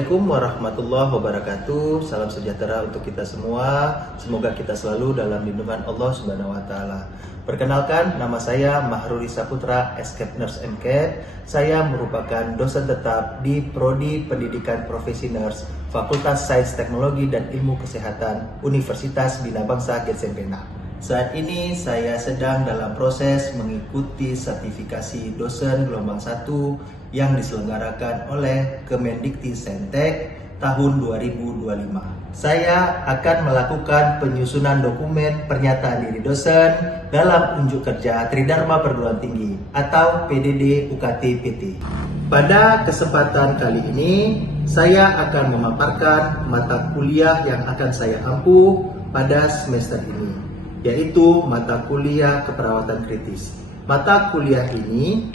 Assalamualaikum warahmatullahi wabarakatuh. Salam sejahtera untuk kita semua. Semoga kita selalu dalam lindungan Allah Subhanahu wa taala. Perkenalkan, nama saya Mahruri Saputra, Escape Nurse MCAT. Saya merupakan dosen tetap di Prodi Pendidikan Profesi Nurse, Fakultas Sains Teknologi dan Ilmu Kesehatan, Universitas Bina Bangsa Getsempenak. Saat ini saya sedang dalam proses mengikuti sertifikasi dosen gelombang 1 yang diselenggarakan oleh Kemendikti-Saintek tahun 2025. Saya akan melakukan penyusunan dokumen pernyataan diri dosen dalam unjuk kerja Tridharma Perguruan Tinggi atau PDD UKT PT. Pada kesempatan kali ini, saya akan memaparkan mata kuliah yang akan saya ampuh pada semester ini, yaitu mata kuliah keperawatan kritis. Mata kuliah ini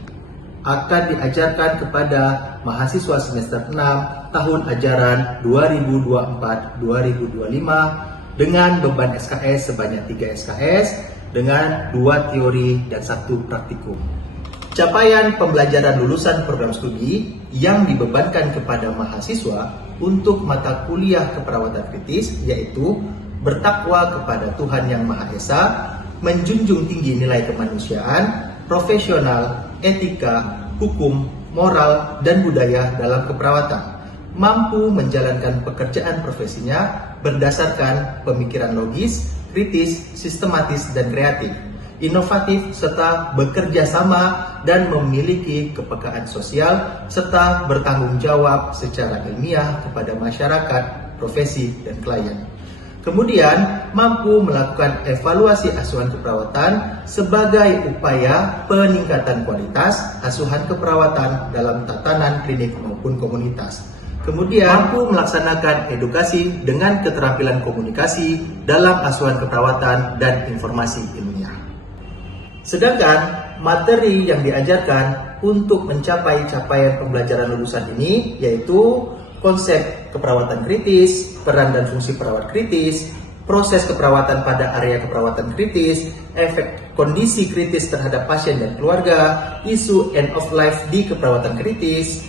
akan diajarkan kepada mahasiswa semester 6 tahun ajaran 2024-2025 dengan beban SKS sebanyak 3 SKS dengan 2 teori dan 1 praktikum. Capaian pembelajaran lulusan program studi yang dibebankan kepada mahasiswa untuk mata kuliah keperawatan kritis yaitu bertakwa kepada Tuhan Yang Maha Esa, menjunjung tinggi nilai kemanusiaan, profesional, etika, hukum, moral, dan budaya dalam keperawatan, mampu menjalankan pekerjaan profesinya berdasarkan pemikiran logis, kritis, sistematis, dan kreatif, inovatif, serta bekerja sama dan memiliki kepekaan sosial, serta bertanggung jawab secara ilmiah kepada masyarakat, profesi, dan klien. Kemudian, mampu melakukan evaluasi asuhan keperawatan sebagai upaya peningkatan kualitas asuhan keperawatan dalam tatanan klinik maupun komunitas. Kemudian, mampu melaksanakan edukasi dengan keterampilan komunikasi dalam asuhan keperawatan dan informasi ilmiah. Sedangkan, materi yang diajarkan untuk mencapai capaian pembelajaran lulusan ini yaitu konsep keperawatan kritis, peran dan fungsi perawat kritis, proses keperawatan pada area keperawatan kritis, efek kondisi kritis terhadap pasien dan keluarga, isu end of life di keperawatan kritis,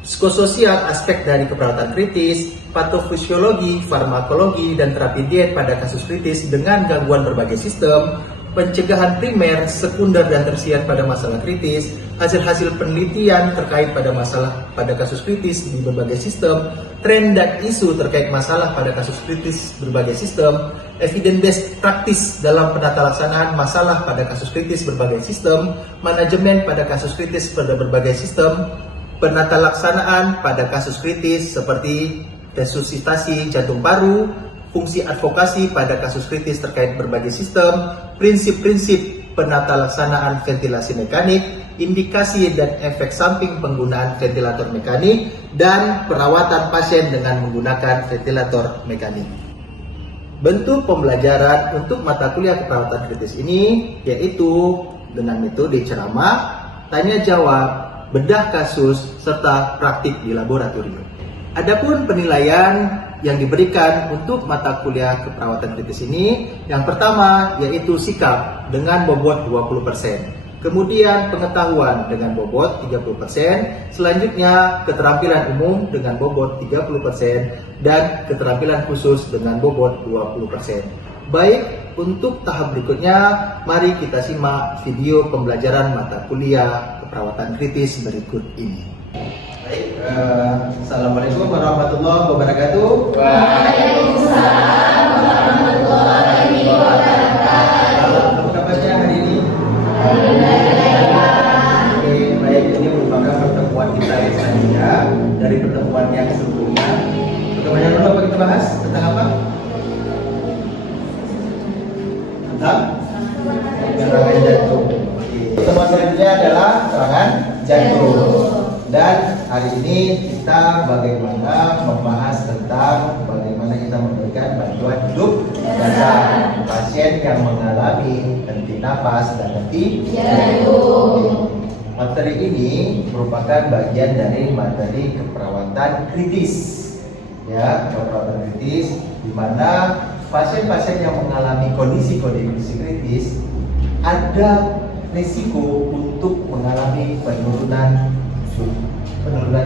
psikososial aspek dari keperawatan kritis, patofisiologi, farmakologi, dan terapi diet pada kasus kritis dengan gangguan berbagai sistem, pencegahan primer, sekunder, dan tersier pada masalah kritis, hasil-hasil penelitian terkait pada masalah pada kasus kritis di berbagai sistem, tren dan isu terkait masalah pada kasus kritis berbagai sistem, evidence-based practice dalam penata laksanaan masalah pada kasus kritis berbagai sistem, manajemen pada kasus kritis pada berbagai sistem, penata laksanaan pada kasus kritis seperti resusitasi jantung paru, fungsi advokasi pada kasus kritis terkait berbagai sistem, prinsip-prinsip penata laksanaan ventilasi mekanik, indikasi dan efek samping penggunaan ventilator mekanik, dan perawatan pasien dengan menggunakan ventilator mekanik. Bentuk pembelajaran untuk mata kuliah keperawatan kritis ini yaitu dengan metode ceramah, tanya jawab, bedah kasus, serta praktik di laboratorium. Adapun penilaian yang diberikan untuk mata kuliah keperawatan kritis ini, yang pertama yaitu sikap dengan bobot 20%, kemudian pengetahuan dengan bobot 30%, selanjutnya keterampilan umum dengan bobot 30%, dan keterampilan khusus dengan bobot 20%. Baik, untuk tahap berikutnya, mari kita simak video pembelajaran mata kuliah keperawatan kritis berikut ini. Baik, Assalamualaikum warahmatullahi wabarakatuh. Waalaikumsalam warahmatullahi wabarakatuh. Apa kabarnya hari ini? Alhamdulillah. Oke, baik, ini merupakan pertemuan kita yang selanjutnya dari pertemuan yang sebelumnya. Pertemuan yang lalu apa kita bahas? Tentang apa? Tentang serangan jantung. Pertemuan selanjutnya adalah serangan jantung. Dan hari ini kita bagaimana membahas tentang bagaimana kita memberikan bantuan hidup dasar pasien yang mengalami henti napas dan henti jantung. Materi ini merupakan bagian dari materi keperawatan kritis, ya, keperawatan kritis, di mana pasien-pasien yang mengalami kondisi-kondisi kritis ada risiko untuk mengalami penurunan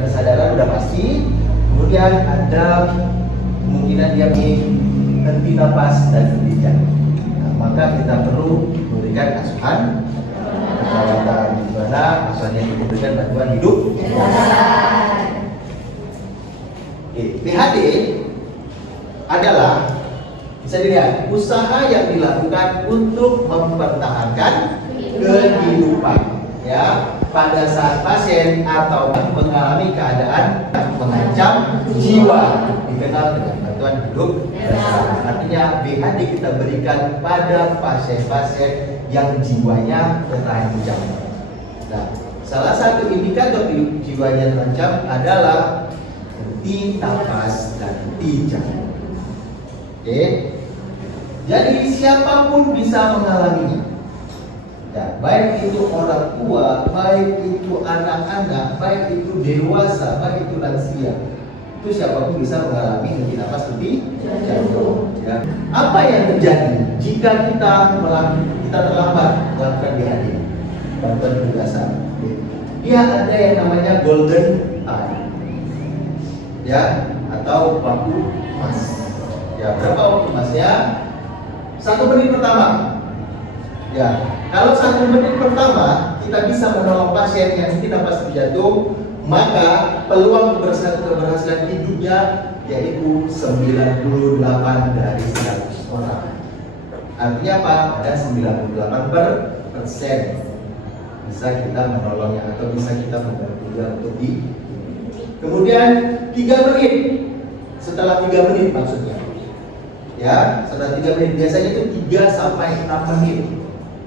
kesadaran udah pasti, Kemudian ada kemungkinan dia henti napas dan henti. Nah, maka kita perlu memberikan asuhan perawatan di mana asuhan yang diberikan bantuan hidup. PHD adalah, bisa dilihat, usaha yang dilakukan untuk mempertahankan kehidupan, ya, pada saat pasien atau mengalami keadaan yang mengancam jiwa, dikenal dengan bantuan hidup bersama. Artinya BHD kita berikan pada pasien-pasien yang jiwanya terancam. Nah, salah satu indikator jiwanya terancam adalah henti nafas dan henti jantung. Oke, jadi siapapun bisa mengalaminya. Ya, baik itu orang tua, baik itu anak-anak, baik itu dewasa, baik itu lansia. Itu siapapun bisa mengalami henti nafas, henti jantung. Ya. Apa yang terjadi jika kita terlambat melakukan BHD, bantuan hidup dasar? Dia ada yang namanya golden time, ya, atau waktu emas. Ya, berapa waktu emasnya? 1 menit pertama. Ya, kalau 1 menit pertama kita bisa menolong pasien yang henti nafas jantung, maka peluang keberhasilan hidupnya yaitu 98 dari 100 orang. Artinya apa? Ada 98% bisa kita menolongnya atau bisa kita membantu dia untuk hidup. Kemudian 3 menit. Setelah 3 menit maksudnya. Ya, setelah 3 menit biasanya itu 3 sampai 6 menit.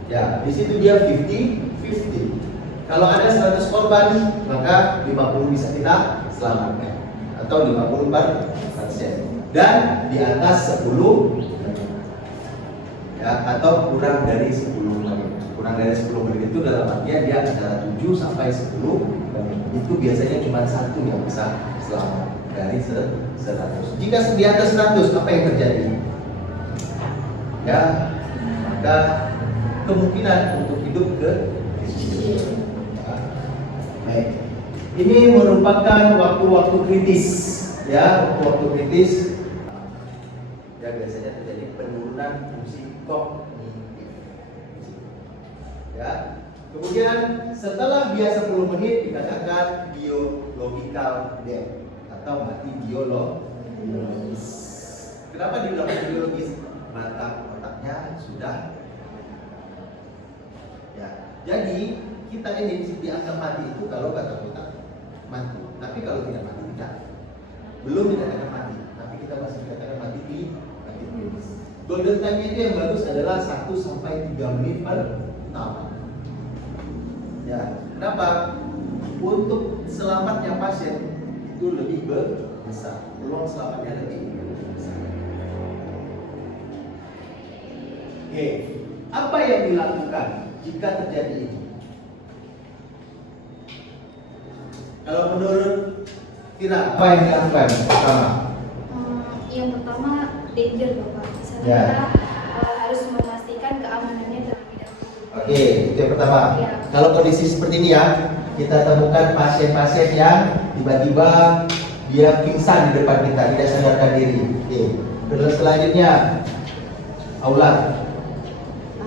Ya, di situ dia 50-50. Kalau ada 100 korban, maka 50 bisa kita selamatkan atau 54%. Dan di atas 10 menit. Ya, atau kurang dari 10 menit. Kurang dari 10 menit itu dalam artian dia antara 7 sampai 10 menit. Itu biasanya cuma 1 yang bisa selamat dari 100. Jika di atas 100, apa yang terjadi? Ya, maka kemungkinan untuk hidup ke baik. Ini merupakan waktu-waktu kritis, ya, waktu-waktu kritis. Ya, biasanya terjadi penurunan fungsi kognitif. Ya. Kemudian setelah dia 10 menit dikatakan biological death atau mati biologis. Kenapa dibilang mati biologis? Batang otaknya sudah. Ya, jadi kita ini dianggap mati itu kalau batang otak mati. Tapi kalau tidak mati tidak. Belum dikatakan mati, tapi kita masih dikatakan mati biologis. Golden time itu yang bagus adalah 1 sampai 3 menit pertama. Ya, kenapa? Untuk selamatnya pasien itu lebih besar, peluang selamatnya lebih besar. Oke, apa yang dilakukan jika terjadi ini? Kalau menurut Kira, apa yang dilakukan pertama? Yang pertama danger Bapak. Misalnya Ya. kita harus memastikan keamanannya terlebih dahulu. Oke, itu yang pertama. Ya. Kalau kondisi seperti ini ya, kita temukan pasien-pasien yang tiba-tiba dia pingsan di depan kita, tidak sadarkan diri. Oke, terus selanjutnya, Aula.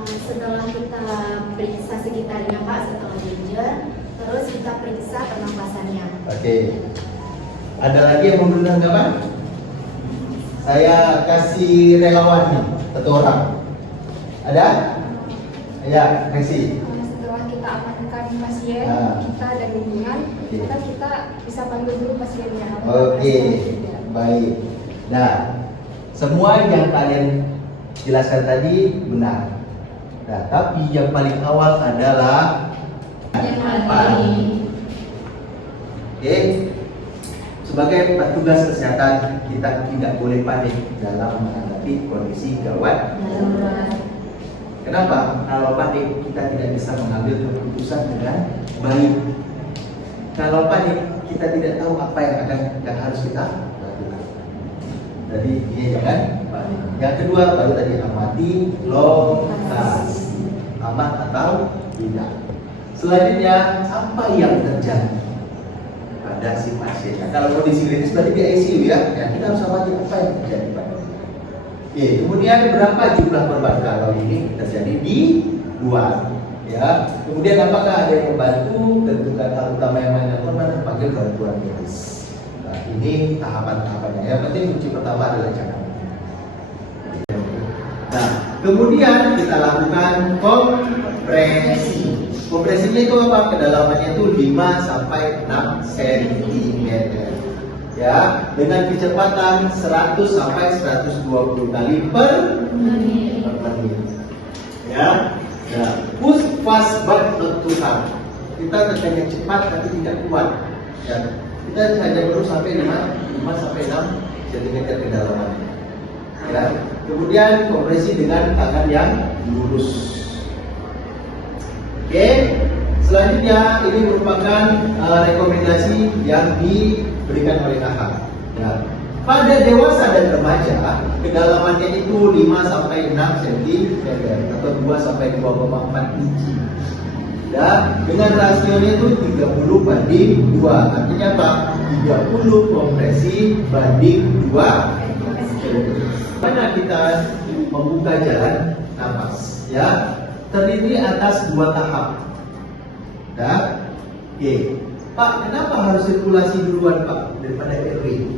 Setelah kita periksa sekitarnya Pak, setelah danger, terus kita periksa pernapasannya. Oke. Ada lagi yang mau bertanggapan? Saya kasih relawan nih, 1 orang. Ada? Ya, kasih. Setelah kita amankan pasien, Nah. kita dan lingkungan, Oke. maka kita bisa panggil dulu pasiennya. Oke, baik. Nah, semua yang kalian jelaskan tadi benar. Nah, tapi yang paling awal adalah panik. Oke, sebagai petugas kesehatan kita tidak boleh panik dalam menghadapi kondisi gawat. Kenapa? Kalau panik kita tidak bisa mengambil keputusan dengan baik. Kalau panik kita tidak tahu apa yang harus kita lakukan. Jadi ini jangan panik. Yang kedua baru tadi amati lokasi, aman atau tidak. Selanjutnya apa yang terjadi? pada si pasien. Nah, kalau kondisi klinis berarti di ICU ya. Ya, kita harus amati apa yang terjadi pada dia. Oke, kemudian berapa jumlah korban kalau ini terjadi di luar? Ya, kemudian apakah ada yang membantu? Tentukan hal utama yang mana korban panggil bantuan medis. Nah, ini tahapan-tahapannya. Yang penting kunci pertama adalah jangan. Nah, kemudian kita lakukan kompresi. Kompresinya itu apa? Kedalamannya itu 5 sampai 6 cm. Ya, dengan kecepatan 100 sampai 120 kali per menit. Ya. Nah, push fast but not too hard. Kita tekannya cepat tapi tidak kuat. Ya. Kita hanya perlu sampai 5 sampai 6 cm kedalaman. Ya. Kemudian kompresi dengan tangan yang lurus. Oke. Selanjutnya ini merupakan rekomendasi yang diberikan oleh KH. Ya. Pada dewasa dan remaja, kedalamannya itu 5 sampai 6 cm atau 2 sampai 2,4 inci. Ya, dengan rasionya itu 30 banding 2. Artinya apa? 30 kompresi banding 2. Mana kita membuka jalan nafas? Ya, terdiri atas 2 tahap. Ya, oke. Pak, kenapa harus sirkulasi duluan Pak daripada airway?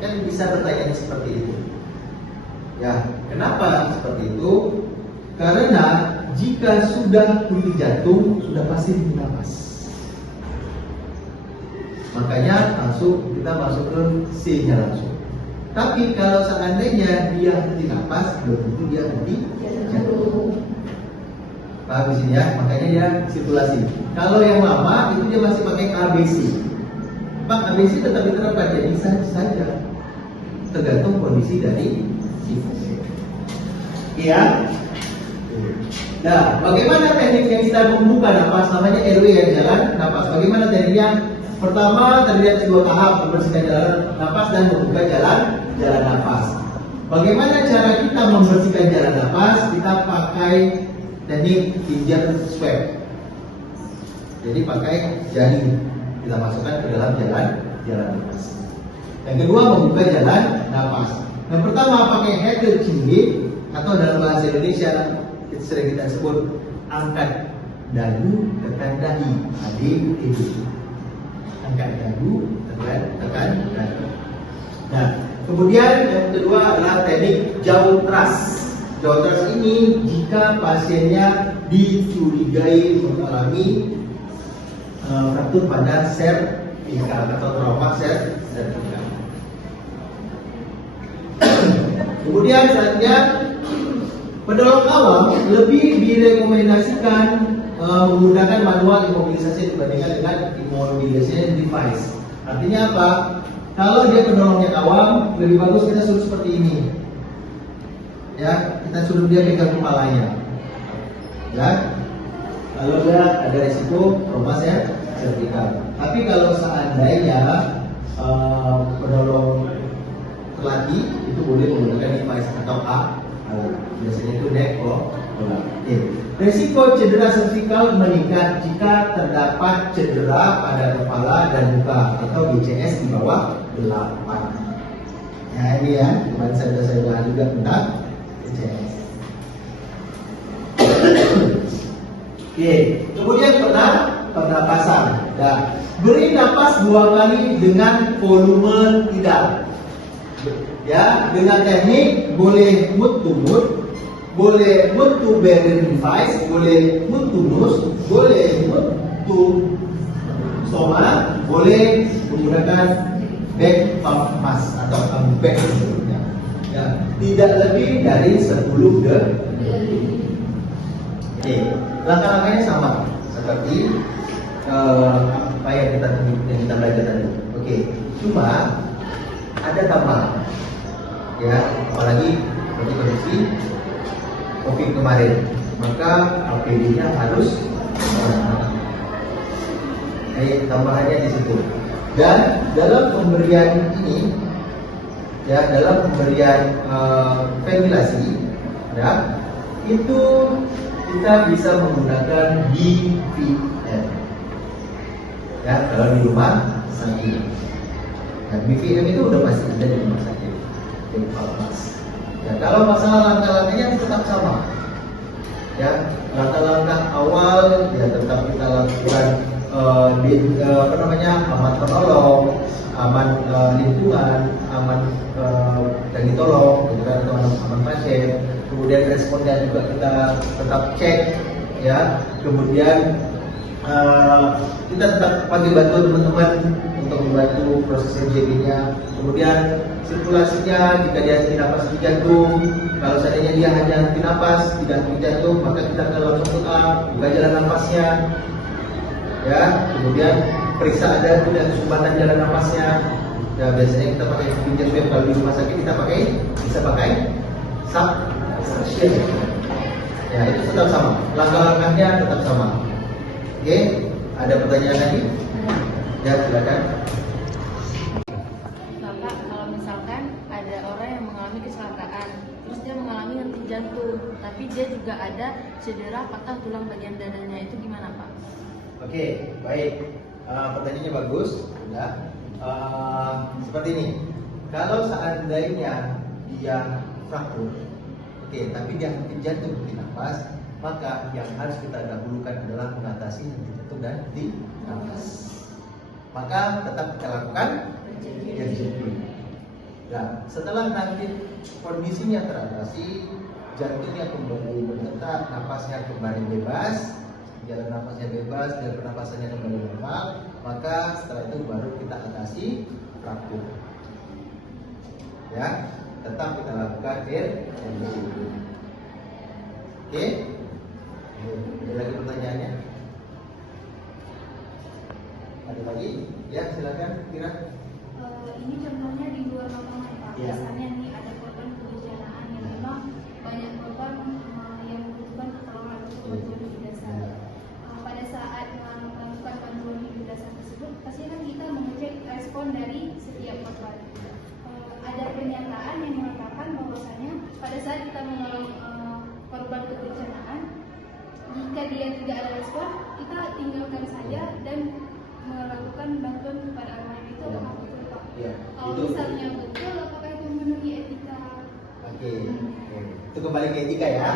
Kan bisa bertanya seperti itu. Ya, kenapa seperti itu? Karena jika sudah kunci jantung, sudah pasti henti nafas. Makanya kita masuk ke C-nya langsung. Tapi kalau seandainya dia henti nafas, belum tentu dia henti jantung. Paham di sini ya? Makanya dia sirkulasi. Kalau yang lama itu dia masih pakai ABC. Pak, ABC tetap diterapkan, jadi bisa saja. Tergantung kondisi dari iya. Nah, bagaimana teknik yang kita membuka nafas? Namanya airway yang jalan nafas. Bagaimana tekniknya? Pertama, terdiri atas 2 tahap: membersihkan jalan nafas dan membuka jalan nafas. Bagaimana cara kita membersihkan jalan nafas? Kita pakai teknik finger swab. Jadi pakai jari kita masukkan ke dalam jalan nafas. Yang kedua, membuka jalan nafas. Yang pertama pakai head to chin atau dalam bahasa Indonesia sering kita sebut angkat dagu tekan dahi, ADD. Angkat dagu tekan dahi. Nah, kemudian yang kedua adalah teknik jaw thrust. Jaw thrust ini jika pasiennya dicurigai mengalami fraktur pada servikal atau trauma servikal. Kemudian selanjutnya penolong awam lebih direkomendasikan menggunakan manual imobilisasi dibandingkan dengan imobilisasi device. Artinya apa? Kalau dia penolongnya awam, lebih bagus kita suruh seperti ini. Ya, kita suruh dia pegang kepalanya. Ya, kalau dia ada resiko trauma servikal. Tapi kalau seandainya penolong terlatih itu boleh menggunakan device atau biasanya itu neck or bola. Risiko cedera servikal meningkat jika terdapat cedera pada kepala dan muka atau BCS di bawah 8. Nah ini ya, kemarin saya bahas juga tentang BCS. Oke, kemudian pernapasan. Nah, beri napas 2 kali dengan volume tidak. Ya, dengan teknik boleh mouth to mouth, boleh mouth to bearing device, boleh mouth to nose, boleh mouth to stomach, boleh menggunakan back pump mask atau back sebelumnya. Ya, tidak lebih dari 10 detik. Oke, langkah-langkahnya sama seperti apa yang kita belajar tadi. Oke, cuma ada tambahan. Ya, apalagi seperti kondisi COVID kemarin, maka APD-nya harus tambahannya di situ. Dan dalam pemberian ini, ya dalam pemberian ventilasi, ya itu kita bisa menggunakan BVM. Ya, kalau di rumah sakit. Nah, BVM itu udah pasti ada di rumah sakit. Ya, kalau masalah langkah-langkahnya tetap sama. Ya, langkah-langkah awal ya tetap kita lakukan aman menolong, aman lingkungan, aman dan ditolong, gitu kan, atau aman pasien. Kemudian responnya juga kita tetap cek, ya. Kemudian kita tetap panggil bantuan teman-teman untuk membantu proses MJB-nya. Kemudian sirkulasinya, jika dia henti napas di jantung, kalau seandainya dia hanya henti napas tidak henti jantung, maka kita akan langsung buka jalan napasnya. Ya, kemudian periksa ada tidak kesumbatan jalan napasnya. Ya, biasanya kita pakai pinjam swab, kalau di rumah sakit kita bisa pakai suction. Ya, itu tetap sama, langkah-langkahnya tetap sama. Oke, ada pertanyaan lagi? Ya, silakan. Bapak, kalau misalkan ada orang yang mengalami kecelakaan, terus dia mengalami henti jantung, tapi dia juga ada cedera patah tulang bagian dadanya, itu gimana Pak? Oke, baik. Pertanyaannya bagus. Ya. Seperti ini. Kalau seandainya dia fraktur, oke, tapi dia henti jantung, henti nafas, maka yang harus kita dahulukan adalah mengatasi henti jantung dan henti nafas. Maka tetap kita lakukan MJB. Nah, setelah nanti kondisinya teratasi, jantungnya kembali berdetak, nafasnya kembali bebas, jalan nafasnya bebas, dan pernapasannya kembali normal, maka setelah itu baru kita atasi fraktur. Ya, tetap kita lakukan MJB. Oke? Ada lagi pertanyaannya? Ada lagi? Ya, silakan Kira. Ini contohnya di luar lapangan Pak. Iya. Misalnya nih ada korban kebencanaan yang memang banyak korban yang membutuhkan pertolongan atau bantuan hidup dasar. Pada saat melakukan bantuan hidup dasar tersebut, pasti kan kita mengecek respon dari setiap korban. Ada pernyataan yang mengatakan bahwasanya pada saat kita menolong korban kebencanaan, jika dia tidak ada respon, kita tinggalkan saja dan melakukan bantuan kepada orang lain. Itu apakah betul Pak? Ya, Kalau itu. misalnya betul, apakah itu memenuhi etika? Oke. Itu kembali ke etika ya.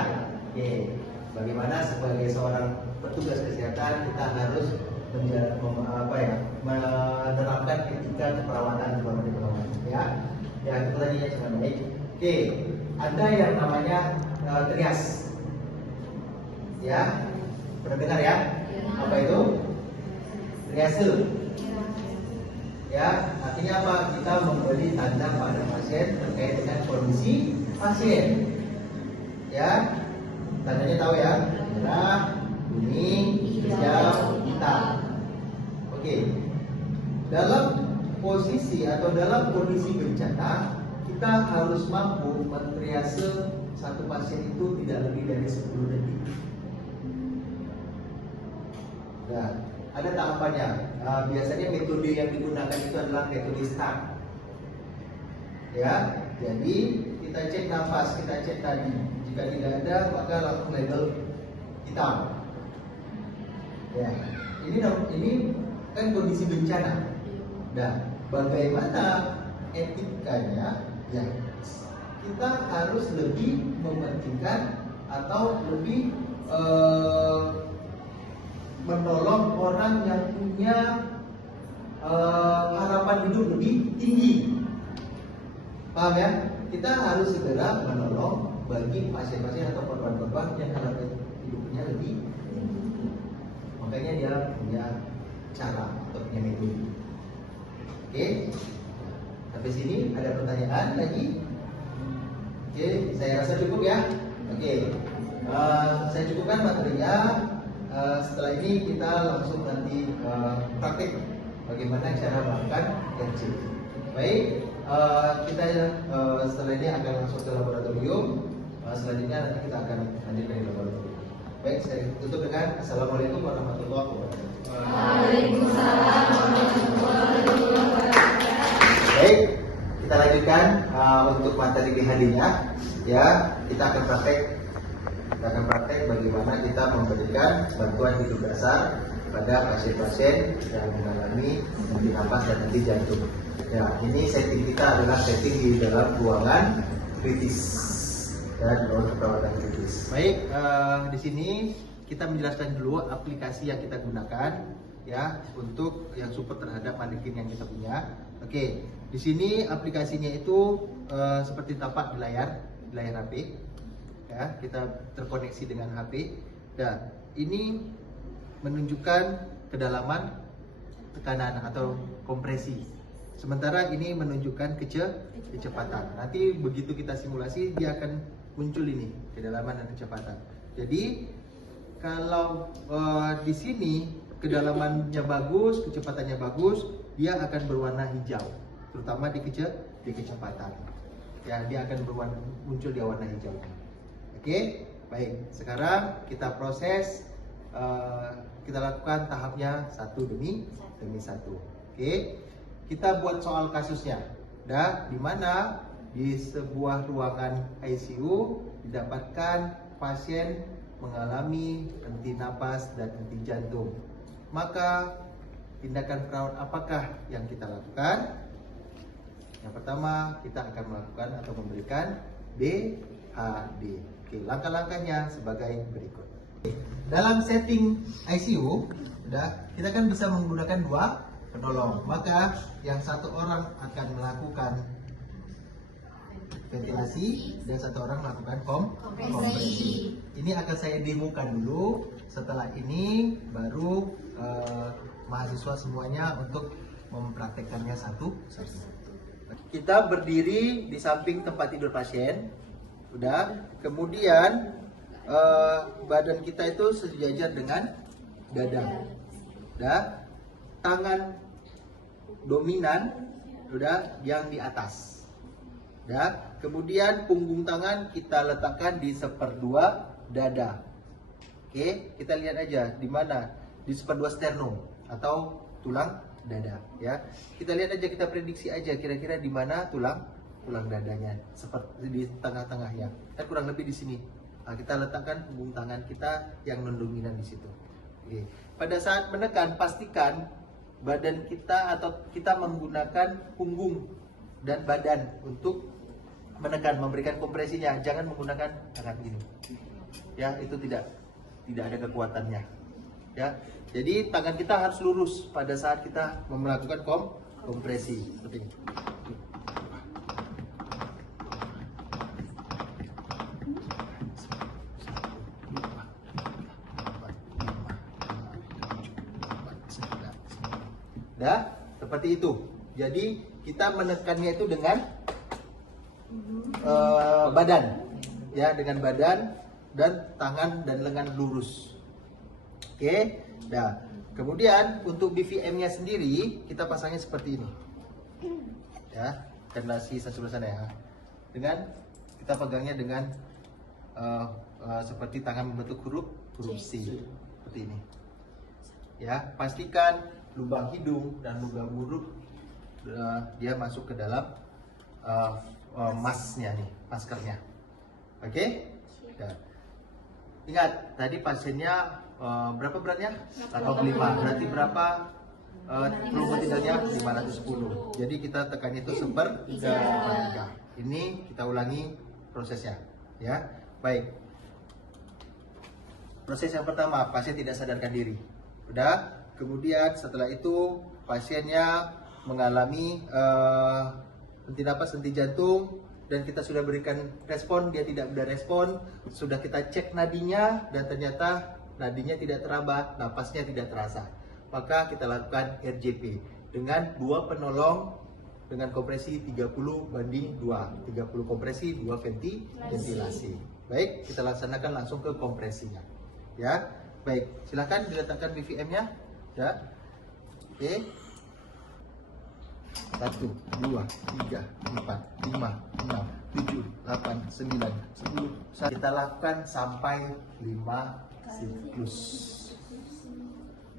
Oke. Bagaimana sebagai seorang petugas kesehatan kita harus menerapkan etika keperawatan di perawatan ya. Ya, itu tadinya cuma baik. Oke. Ada yang namanya trias. Ya. Pernah dengar ya? Apa itu? Triase. Ya, artinya apa? Kita memberi tanda pada pasien terkait dengan kondisi pasien. Ya, tandanya tahu ya? Merah, kuning, hijau, hitam. Oke. Dalam posisi atau dalam kondisi bencana, kita harus mampu mentriase satu pasien itu tidak lebih dari 10 detik. Nah, ada tahapannya. Biasanya metode yang digunakan itu adalah metode STAR. Ya, jadi kita cek nafas, kita cek tadi. Jika tidak ada, maka langsung label hitam. Ya, ini kan kondisi bencana. Nah, bagaimana etikanya? Ya, kita harus lebih mementingkan atau lebih menolong orang yang punya harapan hidup lebih tinggi. Paham ya? Kita harus segera menolong bagi pasien-pasien atau korban-korban yang harapan hidupnya lebih tinggi. Makanya dia punya cara atau punya metode. Oke? Sampai sini ada pertanyaan lagi? Oke, saya rasa cukup ya. Oke, saya cukupkan materinya. Setelah ini kita langsung nanti praktik bagaimana cara melakukan MJB. Baik, kita setelah ini akan langsung ke laboratorium. Selanjutnya nanti kita akan lanjut dari laboratorium. Baik, saya tutup dengan Assalamualaikum warahmatullahi wabarakatuh. Waalaikumsalam warahmatullahi wabarakatuh. Baik, kita lanjutkan untuk materi PhD-nya. Ya, kita akan praktek bagaimana kita memberikan bantuan hidup dasar pada pasien-pasien yang mengalami henti napas dan henti jantung. Ya, ini setting kita adalah setting di dalam ruangan kritis dan ruang perawatan kritis. Baik, di sini kita menjelaskan dulu aplikasi yang kita gunakan ya untuk yang support terhadap manekin yang kita punya. Oke, di sini aplikasinya itu seperti tampak di layar HP. Ya, kita terkoneksi dengan HP. Dan ini menunjukkan kedalaman tekanan atau kompresi. Sementara ini menunjukkan kecepatan. Nanti begitu kita simulasi dia akan muncul ini kedalaman dan kecepatan. Jadi kalau di sini kedalamannya bagus, kecepatannya bagus, dia akan berwarna hijau, terutama di kecepatan. Ya, dia akan muncul di warna hijau. Oke, baik. Sekarang kita proses, kita lakukan tahapnya satu demi satu. Oke, kita buat soal kasusnya. Di mana di sebuah ruangan ICU didapatkan pasien mengalami henti napas dan henti jantung. Maka tindakan perawat apakah yang kita lakukan? Yang pertama, kita akan melakukan atau memberikan BHD. Oke, langkah-langkahnya sebagai berikut. Dalam setting ICU, kita kan bisa menggunakan dua penolong. Maka yang satu orang akan melakukan ventilasi dan satu orang melakukan kompresi. Ini akan saya demokan dulu. Setelah ini baru mahasiswa semuanya untuk mempraktekkannya satu. Kita berdiri di samping tempat tidur pasien. Kemudian badan kita itu sejajar dengan dada. Tangan dominan yang di atas. Kemudian punggung tangan kita letakkan di seperdua dada. Oke, kita lihat aja di mana, di seperdua sternum atau tulang dada. Ya, kita lihat aja, kita prediksi aja kira-kira di mana tulang dadanya, seperti di tengah-tengahnya. Dan kurang lebih di sini. Nah, kita letakkan punggung tangan kita yang non dominan di situ. Oke. Pada saat menekan, pastikan badan kita atau kita menggunakan punggung dan badan untuk menekan, memberikan kompresinya. Jangan menggunakan tangan ini. Ya, itu tidak ada kekuatannya. Ya, jadi tangan kita harus lurus pada saat kita melakukan kompresi seperti ini. Seperti itu. Jadi kita menekannya itu dengan badan, ya, dengan badan dan tangan dan lengan lurus. Oke. Kemudian untuk BVM-nya sendiri kita pasangnya seperti ini. Ya, ventilasi sebelah sana ya. Dengan kita pegangnya dengan seperti tangan membentuk huruf C seperti ini. Ya, pastikan lubang hidung dan lubang mulut dia masuk ke dalam maskernya. Oke? Ingat, tadi pasiennya berapa beratnya? 85. Berarti berapa volume tidaknya? 510. Jadi kita tekan itu sepertiga. Ini kita ulangi prosesnya, ya. Baik. Proses yang pertama, pasien tidak sadarkan diri. Udah. Kemudian setelah itu pasiennya mengalami henti napas, henti jantung, dan kita sudah berikan respon, dia tidak ada respon. Sudah kita cek nadinya dan ternyata nadinya tidak teraba, napasnya tidak terasa. Maka kita lakukan RJP dengan dua penolong dengan kompresi 30:2. 30 kompresi, 2 ventilasi. Baik, kita laksanakan langsung ke kompresinya. Ya. Baik, silakan diletakkan BVM-nya. Ya, oke. 1, 2, 3, 4, 5, 6, 7, 8, 9, 10. Kita lakukan sampai 5 siklus.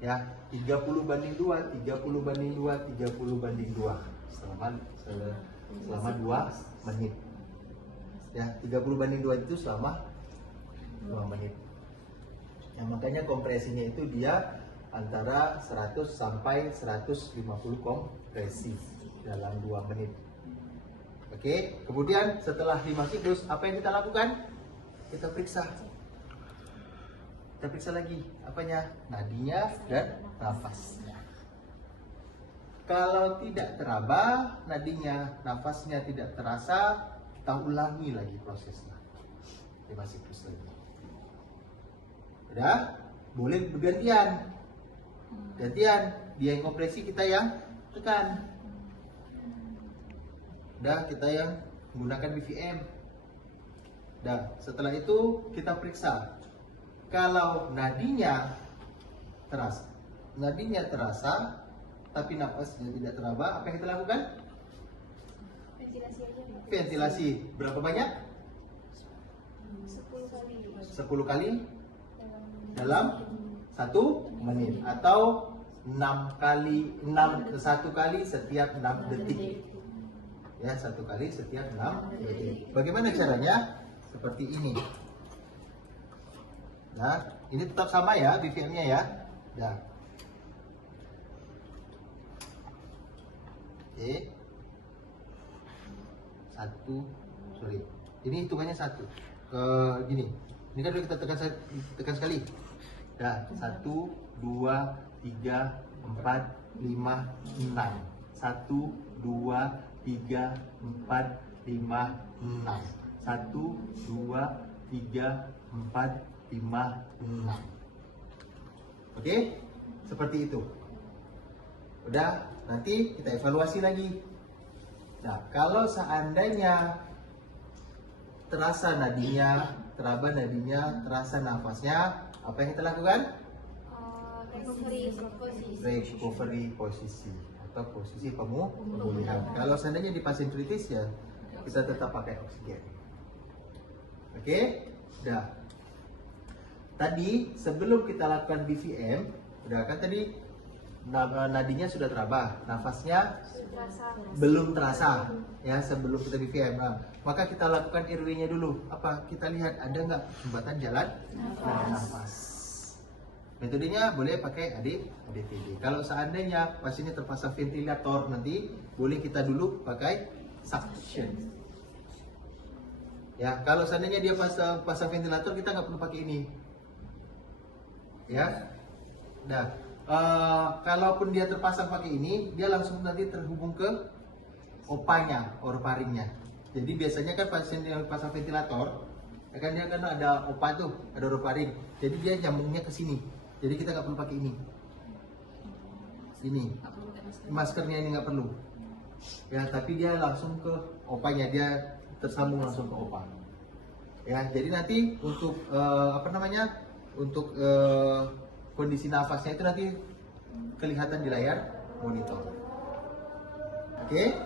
Ya, 30:2, 30:2, 30:2 selama 2 menit. Ya, 30:2 itu selama 2 menit. Ya, makanya kompresinya itu dia antara 100 sampai 150 kompresi dalam 2 menit. Oke, kemudian setelah 5 siklus, apa yang kita lakukan? Kita periksa. Kita periksa lagi, apanya? Nadinya dan nafasnya. Kalau tidak teraba, nadinya, nafasnya tidak terasa, kita ulangi lagi prosesnya. 5 siklus lagi. Udah? Boleh bergantian. Gantian, dia yang kompresi, kita yang tekan. Udah, kita yang menggunakan BVM. Udah, setelah itu kita periksa. Kalau nadinya terasa, tapi nafasnya tidak teraba, apa yang kita lakukan? Ventilasi aja, Mbak. Ventilasi. Berapa banyak? 10 kali. 10 kali dalam 1 menit atau 1 kali setiap 6 detik. Ya, 1 kali setiap 6 detik. Bagaimana caranya? Seperti ini. Nah, ini tetap sama ya BVM-nya ya. Nah. Oke. Ini hitungannya 1. Gini. Ini kan udah kita tekan sekali. Dah, 1, 2, 3, 4, 5, 6. 1, 2, 3, 4, 5, 6. 1, 2, 3, 4, 5, 6. Oke? Seperti itu. Udah, nanti kita evaluasi lagi. Nah, kalau seandainya terasa nadinya, teraba nadinya, terasa nafasnya, apa yang kita lakukan? Recovery posisi atau posisi pemulihan. Kalau seandainya di pasien kritis ya kita tetap pakai oksigen. Oke? Udah. Tadi sebelum kita lakukan BVM, udah kan tadi nadinya sudah teraba, nafasnya belum terasa ya sebelum kita BVM. Nah, maka kita lakukan RW-nya dulu. Apa? Kita lihat ada nggak sumbatan jalan nafas. Metodenya boleh pakai ADTD. Kalau seandainya pasiennya terpasang ventilator nanti boleh kita dulu pakai suction. Ya, kalau seandainya dia pasang ventilator kita nggak perlu pakai ini. Ya, nah, kalaupun dia terpasang pakai ini, dia langsung nanti terhubung ke opanya, orofaringnya. Jadi biasanya kan pasien yang pasang ventilator, ya kan dia kan ada opa tuh, ada orofaring. Jadi dia nyambungnya ke sini. Jadi kita nggak perlu pakai ini. Ini maskernya ini nggak perlu. Ya, tapi dia langsung ke opanya, dia tersambung langsung ke opa. Ya, jadi nanti untuk untuk kondisi nafasnya itu nanti kelihatan di layar monitor. Oke.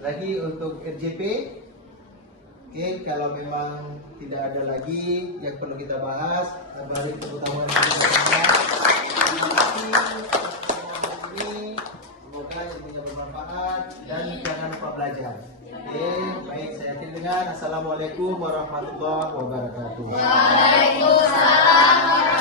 Lagi untuk RJP. Oke, kalau memang tidak ada lagi yang perlu kita bahas, balik ke pertemuan ini. Semoga ilmunya bermanfaat dan jangan lupa belajar. Oke, baik, saya akhiri dengan Assalamualaikum warahmatullahi wabarakatuh. Waalaikumsalam.